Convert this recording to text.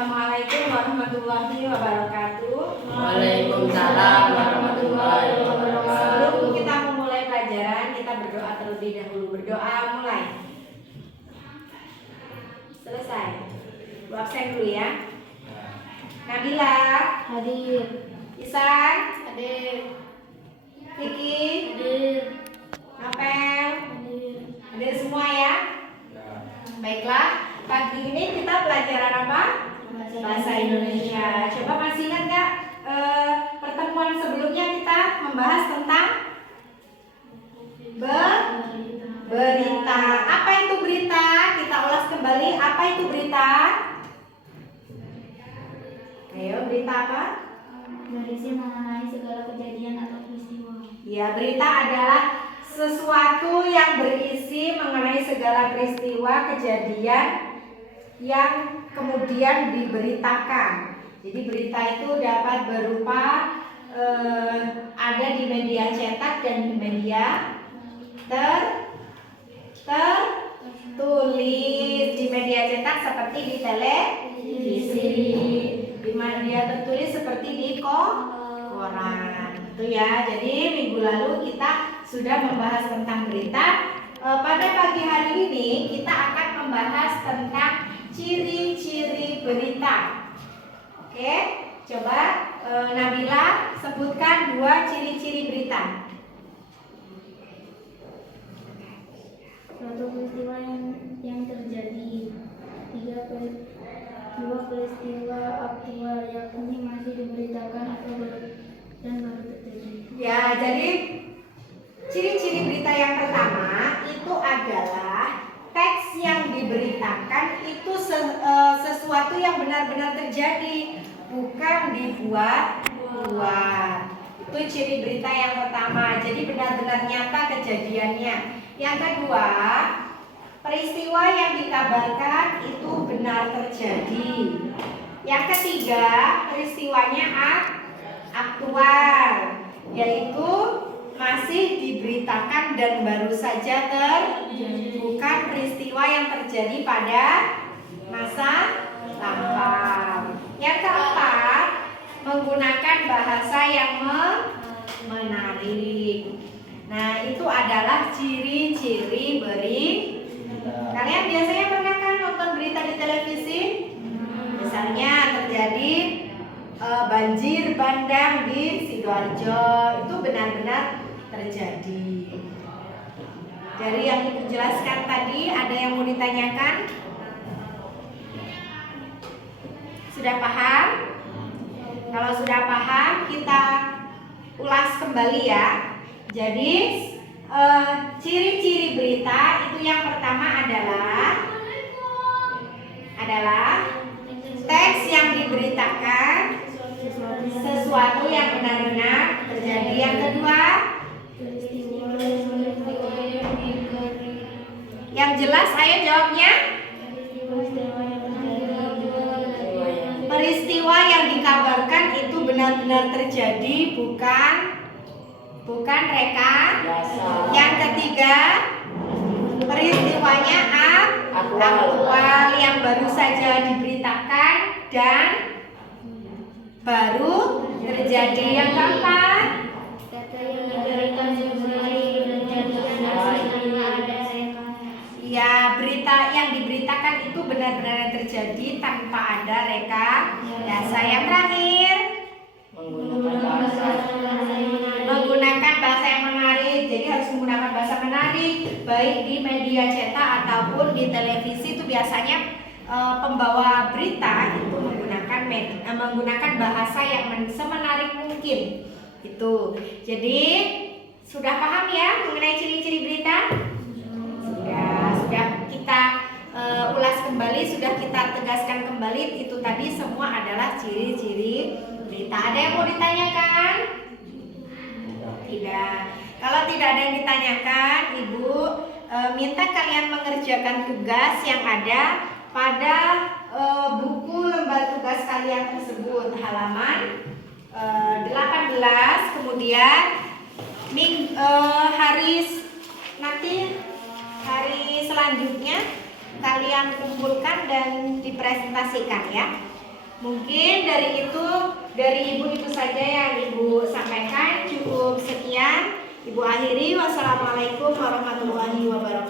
Assalamualaikum warahmatullahi wabarakatuh. Waalaikumsalam warahmatullahi wabarakatuh. Sebelum kita memulai pelajaran, kita berdoa terlebih dahulu. Berdoa mulai. Selesai. Lu absen dulu ya. Nabila Hadir. Isan Hadir. Vicky Hadir. Napel Hadir. hadir semua ya. Baiklah, pagi ini kita pelajaran apa? Bahasa Indonesia. Coba masih ingat nggak pertemuan sebelumnya kita membahas tentang berita. Apa itu berita? Kita ulas kembali. Apa itu berita? Ayo, berita apa? Berisi mengenai segala kejadian atau peristiwa. Ya, berita adalah sesuatu yang berisi mengenai segala peristiwa kejadian yang kemudian diberitakan. Jadi berita itu dapat berupa ada di media cetak dan di media tertulis. Di media cetak seperti di televisi, di media tertulis seperti di koran. Itu ya. Jadi minggu lalu kita sudah membahas tentang berita. Pada pagi hari ini kita akan membahas tentang ciri-ciri berita. Oke, coba Nabila sebutkan 2 ciri-ciri berita. Suatu peristiwa yang terjadi. 2 peristiwa aktual yakni masih diberitakan atau baru terjadi. Ya, jadi ciri-ciri berita yang pertama itu adalah teks yang diberitakan itu sesuatu yang benar-benar terjadi, bukan dibuat-buat. Itu ciri berita yang pertama. Jadi benar-benar nyata kejadiannya. Yang kedua, peristiwa yang dikabarkan itu benar terjadi. Yang ketiga, peristiwanya aktual, yaitu masih diberitakan dan baru saja terjadi, bukan peristiwa yang terjadi pada masa lampau. Yang keempat, menggunakan bahasa yang menarik. Nah, itu adalah ciri-ciri berita. Kalian biasanya pernah kan nonton berita di televisi? Misalnya terjadi banjir bandang di Sidoarjo, itu benar-benar terjadi. Dari yang Ibu jelaskan tadi, ada yang mau ditanyakan? Sudah paham? Kalau sudah paham, kita ulas kembali ya. Jadi ciri-ciri berita itu yang pertama adalah teks yang diberitakan, sesuatu yang benar-benar terjadi. Yang kedua, yang jelas, ayo jawabnya. Peristiwa yang dikabarkan itu benar-benar terjadi, bukan reka. Yang ketiga, peristiwanya aktual yang baru saja diberitakan dan baru terjadi. Yang keempat, ya, berita yang diberitakan itu benar-benar terjadi tanpa ada rekayasa. Yang terakhir, menggunakan bahasa yang menarik. Jadi harus menggunakan bahasa menarik, baik di media cetak ataupun di televisi. Itu biasanya pembawa berita itu menggunakan bahasa yang semenarik mungkin. Itu. Jadi sudah paham ya mengenai ciri-ciri berita? Sudah kita ulas kembali, sudah kita tegaskan kembali. Itu tadi semua adalah ciri-ciri berita. Ada yang mau ditanyakan? Tidak. Kalau tidak ada yang ditanyakan, Ibu minta kalian mengerjakan tugas yang ada pada buku lembar tugas kalian tersebut, halaman 18. Kemudian hari selanjutnya kalian kumpulkan dan dipresentasikan ya. Mungkin dari Ibu itu saja yang Ibu sampaikan. Cukup sekian. Ibu akhiri. Wassalamualaikum warahmatullahi wabarakatuh.